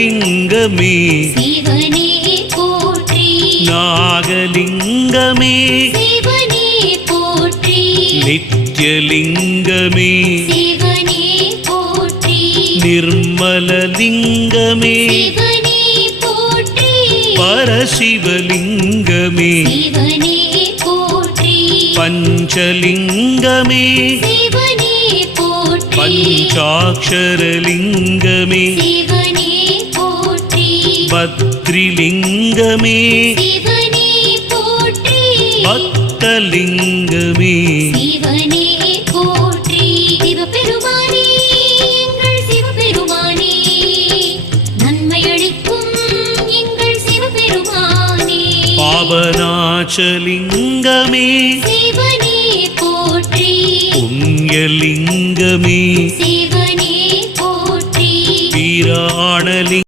சிவலிங்கமே சிவனே போற்றி நாகலிங்கமே சிவனே போற்றி நித்யலிங்கமே சிவனே போற்றி நிர்மலலிங்கமே சிவனே போற்றி பரசிவலிங்கமே சிவனே போற்றி பஞ்சலிங்கமே சிவனே போற்றி பஞ்சாக்ஷரலிங்கமே சிவனே போற்றி பத்ரிலிங்கமே சிவனே போற்றி பக்தலிங்கமே சிவனே போற்றி சிவபெருமானே எங்கள் சிவபெருமானே நன்மையளிக்கும் எங்கள் சிவபெருமானே பாபநாசலிங்கமே சிவனே போற்றி புண்ணியலிங்கமே சிவனே போற்றி பிராணலிங்கமே